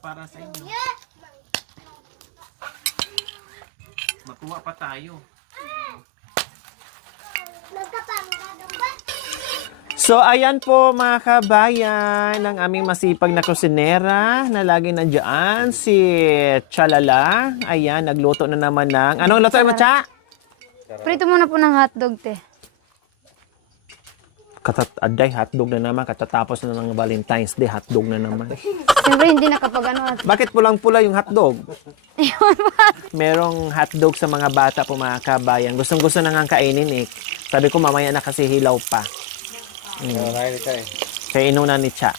para sa inyo. Makuha pa tayo. So, ayan po mga kabayan, ang aming masipag na kusinera na laging nandiyan, si Chalala. Ayan, nagluto na naman ng... Anong luto mo, Cha? Prito muna po ng hotdog, te. Aday, hotdog na naman. Katatapos na ng Valentine's Day, hotdog na naman. Siyempre, hindi nakapag ano. Bakit pulang-pula yung hotdog? Merong hotdog sa mga bata po mga kabayan. Gustong-gusto na nga kainin eh. Sabi ko mamaya na kasi hilaw pa. Kaya inuna ni Cha.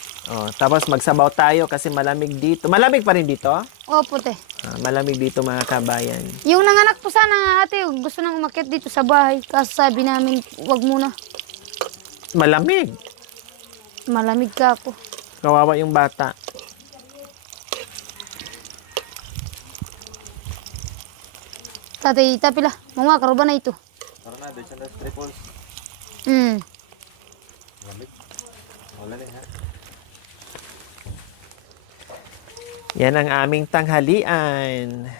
Tapos magsabaw tayo kasi malamig dito. Malamig pa rin dito? Opo, te. Malamig dito mga kabayan. Yung nanganak po sana ate, gusto nang umakyat dito sa bahay. Kaso sabi namin, wag muna. Malamig. Malamig ka ako. Kawawa yung bata. Tatay, tapila. Mga karoba na ito. Tara na, doon siya na triples. Lamig. Wala na ha. Yan ang aming tanghalian.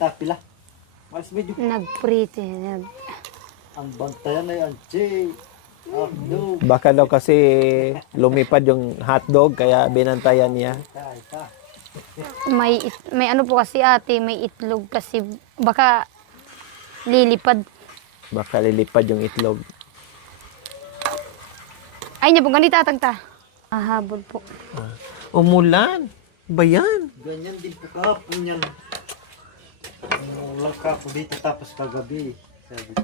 Tapila. Mas medyo. Nagprite. Ang bantayan na yan, Jay. No. Baka daw kasi lumipad yung hotdog kaya binantayan niya. May ano po kasi ate, may itlog kasi baka lilipad. Baka lilipad yung itlog. Ay niya po, ganito atagta. Habol po. Umulan. Ba yan? Ganyan din po kahapon yan. Umulang ka po dito tapos kagabi. Sabi ko.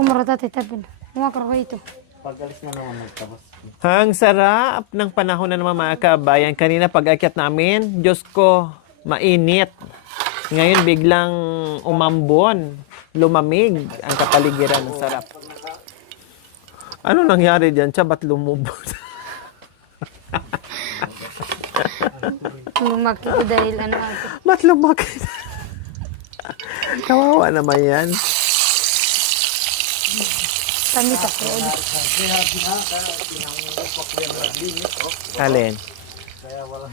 Kumarata tapin. Mga karoba ito. Pag-alis na naman nagtabas. Ang sarap ng panahon na naman mga kabayan. Kanina pag-akyat namin, Diyos ko, mainit. Ngayon biglang umambon. Lumamig ang kapaligiran. Ang sarap. Ano nangyari dyan? Siya ba't lumubot? Lumaki ko dahil ano ate. Ba't lumaki? Kawawa naman yan. Kami tapos. Alin? Kaya wala.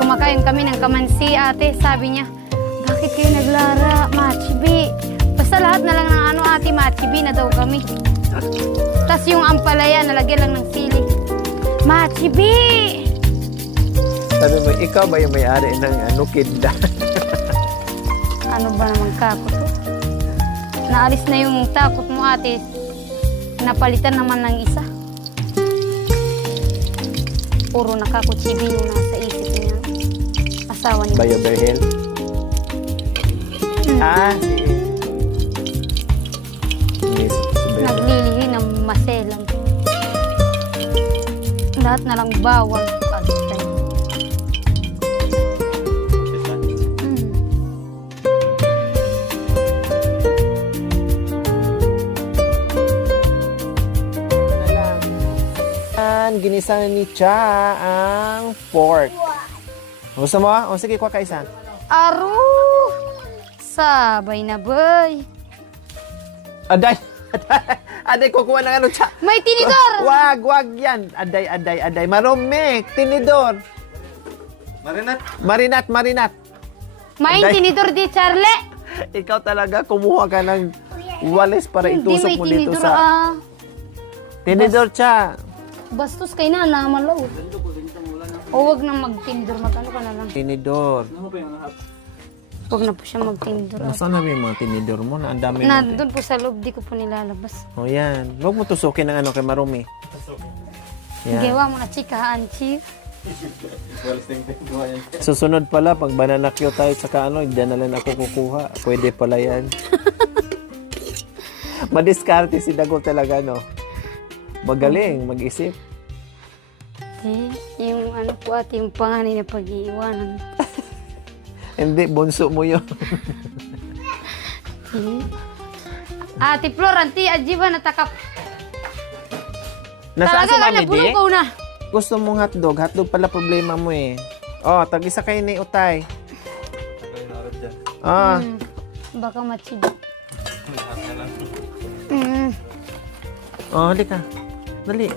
Kumakain kami ng kamansi ate. Sabi niya, bakit kayo naglara? Machibi. Basta lahat na lang ng ano ate, machibi na daw kami. Tapos yung ampalaya, nalagyan lang ng sili. Machibi! Sabi mo, ikaw ba yung may-ari ng kinda? Ano ba naman kako to? Naalis na yung takot mo ate. Napalitan naman ng isa. Puro nakakutsibi yung nasa isip niya. Asawa niya. Bayo Berhel? Si Miss Berhel. Naglilihi ng maselan. Lahat na lang bawal. Patay. Ginisa ni Cha ang pork. Gusto mo? O sige, kuha ka isa. Aro! Sabay na boy. Aday! Aday, kukuha ng ano, Cha. May tinidor! Wag yan. Aday. Marumik, tinidor. Marinat. May Aday. tinidor di Charlie. Ikaw talaga, kumuha ka ng walis para Hindi itusok may mo dito tinidor. sa... Tinidor, Cha. Bastos kay na naman law. O wag nang magtinidor. Magano ka na lang. Tinidor. Wag na po siya magtinidor. Nasaan na yung mga tinidor mo? Na ang dami mo. Nandun po sa loob, di ko po nilalabas. O yan. Huwag mo tusukin ng ano kay Marumi. Yan. Gawa mo na chikahaan, chief. Susunod pala, pag bananakyo tayo tsaka ano, hindi na lang ako kukuha. Pwede pala yan. Madiskarte si Dago talaga, no? Magaling, mag-isip. Yung ano po ate, yung panganay na pag-iiwanan. Hindi, bunso mo yun. Ate Flor, anti, ajiba natakap. Nasaan si Talaga Mami kanya, Di? bulugaw na. Gusto mong hotdog. Hotdog pala problema mo eh. Oh, tag-isa kayo ni Utay. Ah, Baka machibi. Mm. oh, halika. Dali.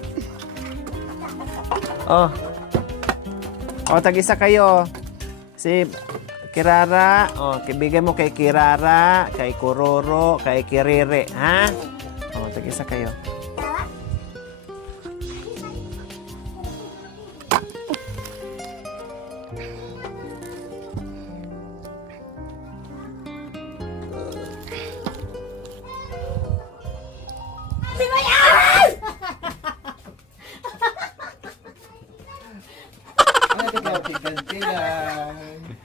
Oh. Oh, tag-isa kayo. Si Kirara, oh, kibigay mo kay Kirara, kay Kuroro, kay Kirire, ha? Oh, tag-isa kayo.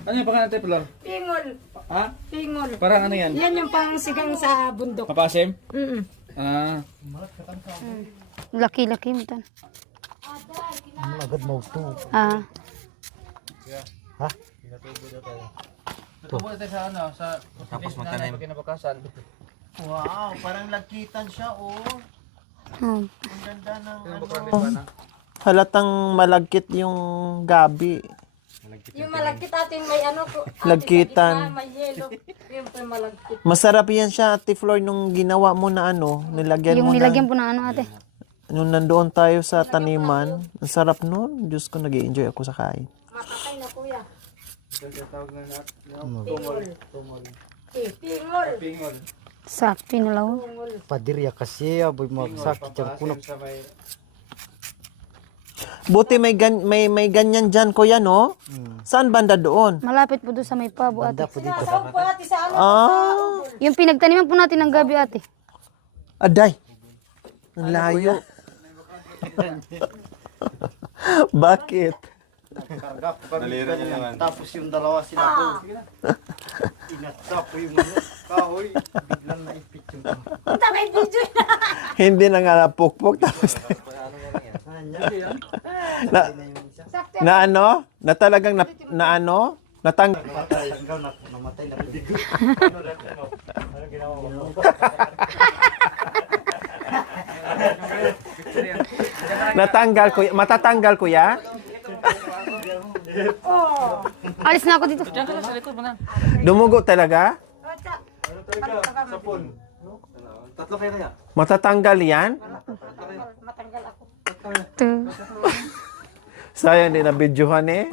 Ano yung pangalan natin, Flor? Pingol. Ha? Pingol. Parang ano yan? Yan yung pangsigang sa bundok. Papasim? Mm. Ah. Laki-laki mo tan. Agad mo to. Ah. Tubo tayo sa ano, sa tapos magtanim pagkinabakasan. Wow, parang lagkitan siya, oh. Oh. Ang ganda ng Ano? Halatang malagkit yung gabi. Yung malagkit ating may ano ko. Lagkitan. May yelo. Yung pa malagkit. Masarap yan siya, Ate Flor, nung ginawa mo na ano, nilagyan Yung mo nilagyan na, po na ano ate. nung nandoon tayo sa taniman. Ang sarap nun. Diyos ko, nag-i-enjoy ako sa kain. Matatay na kuya. Tumol. Pingol. Pingol. Sakto na lang. Padirya kasi, aboy magsakit yung kunak. Buti may ganyan dyan, kuya, no? Saan banda doon? Malapit po doon sa may pabo ate. Banda po dito. Saan po ate sa ano? Ah, Yung pinagtaniman po natin ng gabi ate. aday. Ang layo. Bakit? Nalira niya naman. Tapos yung dalawa sila po. Inatsa po yung ano, kahoy. Biglang naipit yung Punta may video na. Hindi na nga napukpok. Tapos na, na ano? Na talagang na ano? Natang... Namatay. Hanggang namatay na bigo. Ano ginawa mo? Natanggal kuya. Matatanggal kuya? Alis na ako dito. Diyan ka lang sa likod mo na. Dumugo talaga? Sapon. Tatlo kayo kaya? Matatanggal yan? Matanggal ako. Sayang din na videohan eh.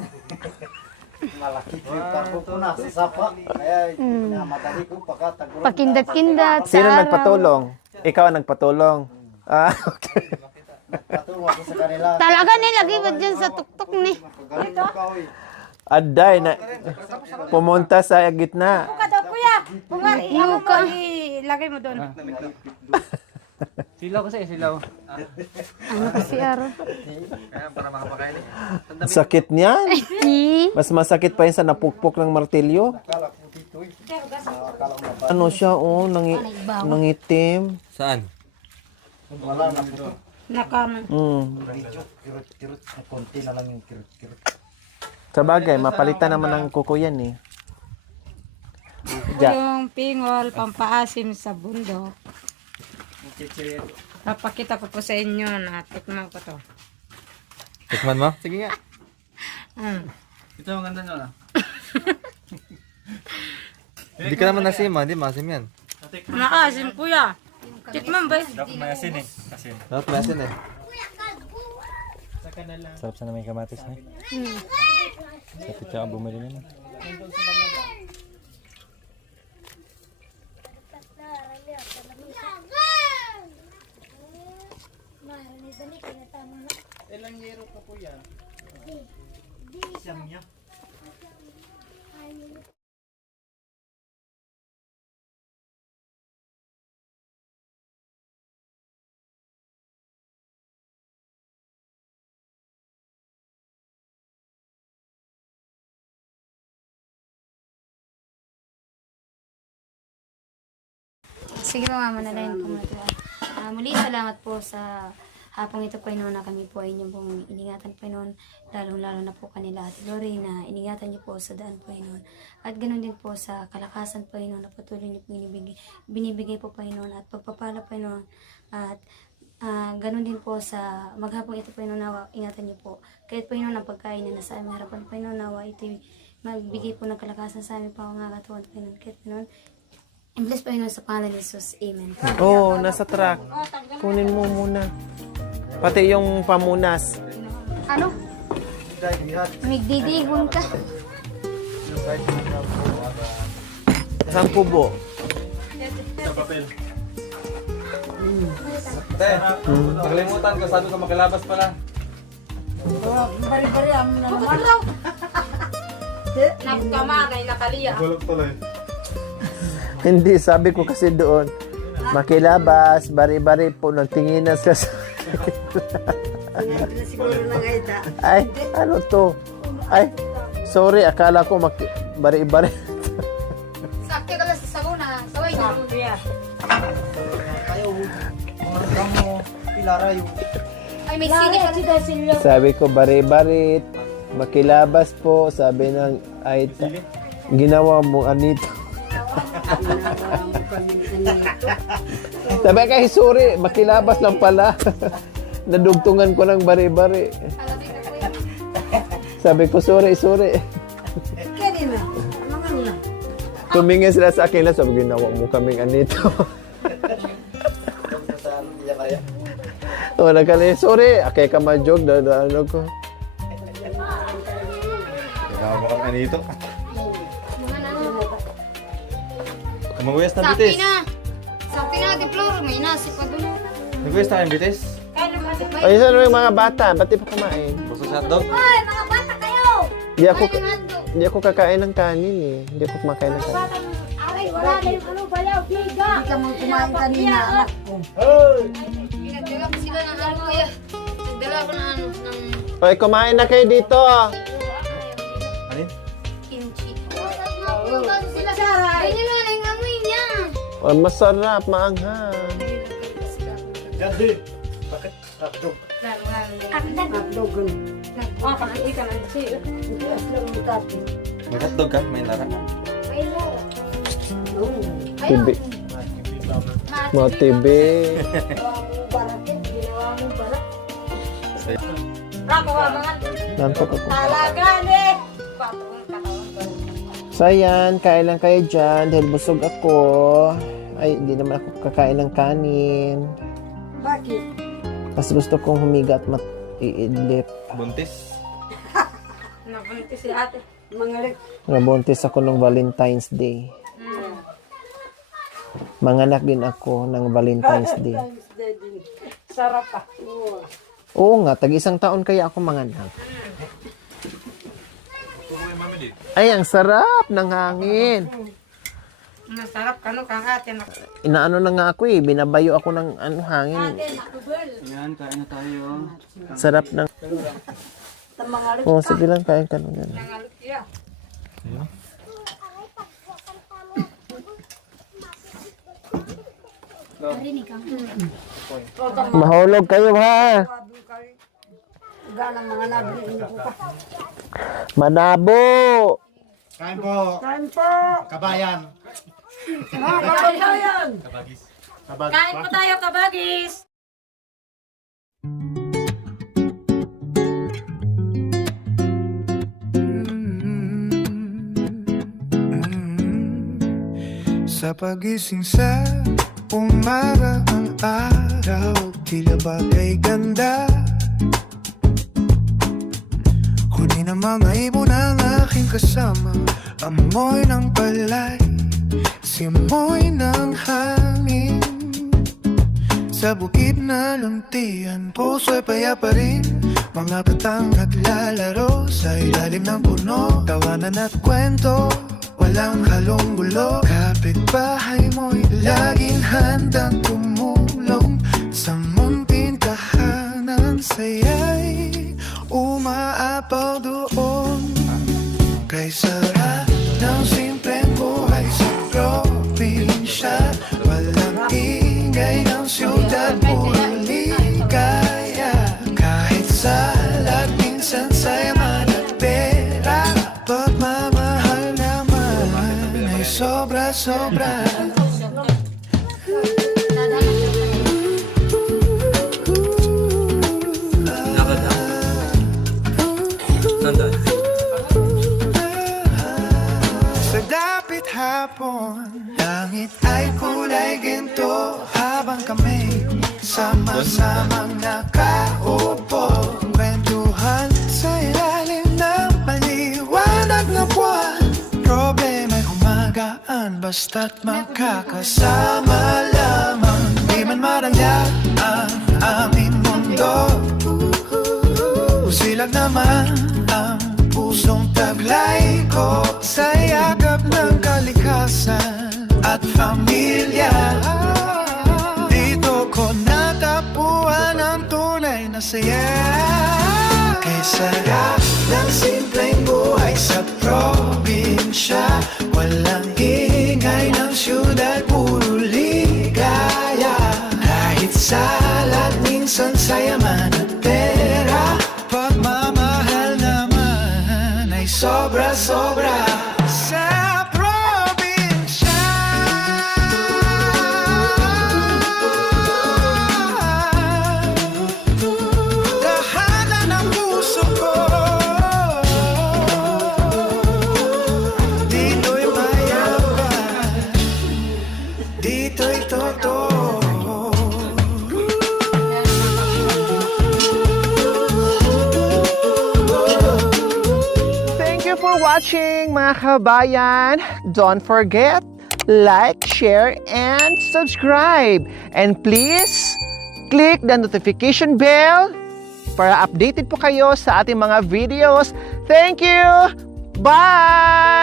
Malaki po yung tako ko na sa sapa. Kaya madali ko pagkataguro. Pakindat-kindat sa Sino araw. nagpatulong? Ikaw ang nagpatulong. Ah, okay. Patulong ako sa kanila. Talaga nilagay ba dyan sa tuktok ni? Galing yung kahoy. Aday na pumunta sa gitna. Buka daw kuya. Bungari. Ano mo ilagay mo doon. Silaw kasi, silaw. Ano kasi araw? Kaya para makapakain eh. Sakit niyan. Ni? Mas masakit pa yun sa napukpok ng martilyo. Akala ko dito eh. Akala ko mababa. Ano siya, oh, nangitim. Saan? Wala na po. Nakam. Kirot-kirot. Konti na lang yung kirot-kirot. Sa bagay, mapalitan naman ng kuko yan eh. Ja. Yung pingol, pampaasim sa bundok. Papakita ko po sa inyo na tikman ko to. Tikman mo? Sige nga. Mm. Ito ang ganda nyo na. Hindi ka naman nasima, hindi masim yan. Naasim kuya. Tikman ba? Dapat may asin eh. Dapat may asin eh. Sarap sana may kamatis na. Sa pitsa ang bumili naman. Ilang yero ka po yan? Siyam niya. Sige po mama, nalayan po muna ito. Muli salamat po sa Habang ito Panginoon na kami po ay inyong pong iningatan Panginoon, lalong-lalo na po kanila at Lorena, iningatan niyo po sa daan Panginoon. At ganoon din po sa kalakasan Panginoon na patuloy niyo po binibigay po Panginoon at pagpapala Panginoon. At ganun din po sa maghapong ito Panginoon, nawa ingatan niyo po. Kahit Panginoon ang pagkain na nasa aming harapan Panginoon, nawa ito magbigay po ng kalakasan sa aming pangangakatuan Panginoon. Kahit Panginoon, bless Panginoon sa pangalan ni Jesus. Amen. Oh, nasa truck. Kunin mo muna. Pati yung pamunas. Ano? Migdidigon ka. Isang kubo. Te, nakalimutan ko. Sabi ko makilabas pala. Bari-bari ang naman. Nagkamagay na kaliya. Hindi, sabi ko kasi doon, makilabas, bari-bari po, nagtinginas ka sa... Ay, ano to? Ay, sorry, akala ko bari-bari. Sakti ka lang sa sabuna. Saway na. Kayo, mga kamo, pilara yung Ay, may sili pa rin. Sabi ko, bari-bari, makilabas po, sabi ng Aita, ginawa mo anito. Sabi kay sorry, makilabas lang pala. Nadugtungan ko ng bari-bari. Sabi ko, sorry. Tumingin sila sa akin lang, sabi, ginawa mo kaming anito. Nagkali, sorry, akay ka ma-joke, ano ko. Ginawa mo kami dito. Mag-uwes na bitis. Sakti na, Ate Flor. May nasi pa doon. Nag-uwes na kayong bitis. Ay, saan yung mga bata? Ba't di pa kumain? Gusto sa hotdog? Hoy, mga bata kayo! Hindi ako kakain ng kanin eh. Hindi ako kumakain ng kanin. Aray, wala na yung ano, balaw, biga. Hindi ka mong kumain kanina, anak ko. Pinagdala ko sila ng ano, kuya. Nagdala ko ng ano, ng Hoy, kumain na kayo dito. Alin? kimchi. Kaso sila, ganyan na lang yung amoy niya. Oh, masarap, maanghang. Jadi, bakit hotdog? Hotdogan. Nakakita ng siya. Hindi aslang mo tapo. May hotdog ka? May lara? Tibi. Mga tibi. Barakin, ginawa mong barak. Nanto ko po. Talaga, ne! So ayan, kain lang kayo dyan dahil busog ako. Ay, hindi naman ako kakain ng kanin. Bakit? Mas gusto kong humiga at iidlip. Buntis. Nabuntis si ate. Mga lik. Nabuntis ako ng Valentine's Day. Manganak din ako ng Valentine's Day. Sarap pa. Oo nga, tag-isang taon kaya ako manganak. Ay, ang sarap ng hangin. Masarap ka no, kang ate. Inaano na nga ako eh, binabayo ako ng hangin. Yan, kain na tayo. Sarap ng... Oo, sige lang, kain ka lang yan. Mahulog kayo ha. Gana mga nabili ko pa. Manabo. Kain po, Kain po! kabayan. Kabayan! Kain po tayo. kabagis! Sa pagising sa umaga ang araw, tila ba kay ganda? Huli na mga ibon ang aking kasama, amoy ng palay, simoy ng hangin. Sa bukid na luntian, puso'y payapa rin. Mga batang naglalaro sa ilalim ng puno, tawanan at kwento, walang halong gulo. Kapitbahay mo'y laging handang tumulong. Sa munting tahanan, saya'y umaapaw doon. Kay sarap ng simpleng buhay sa probinsya, walang ingay ng siyudad, puro ligaya. sobra. Sa dapit hapon, langit ay kulay ginto habang kami sama-samang nakaupo. Kwentuhan sa ilalim ng maliwanag na buwan. Problema'y humagaan basta't makakasama lamang. Di man marangya ang aming mundo. Silag naman ang pusong taglay ko sa yakap ng kalikasan at pamilya. Dito ko natapuan ang tunay na saya. Kay sarap ng simpleng buhay sa probinsya. Walang ingay ng syudad, puro ligaya. Kahit salat, minsan sa yaman at pera. Pagmamahal naman ay sobra-sobra sa probinsya. Tahanan ng puso ko. Dito'y mayaman, dito'y totoo. Thank you for watching, mga kabayan. Don't forget, like, share, and subscribe. And please, click the notification bell para updated po kayo sa ating mga videos. Thank you! Bye!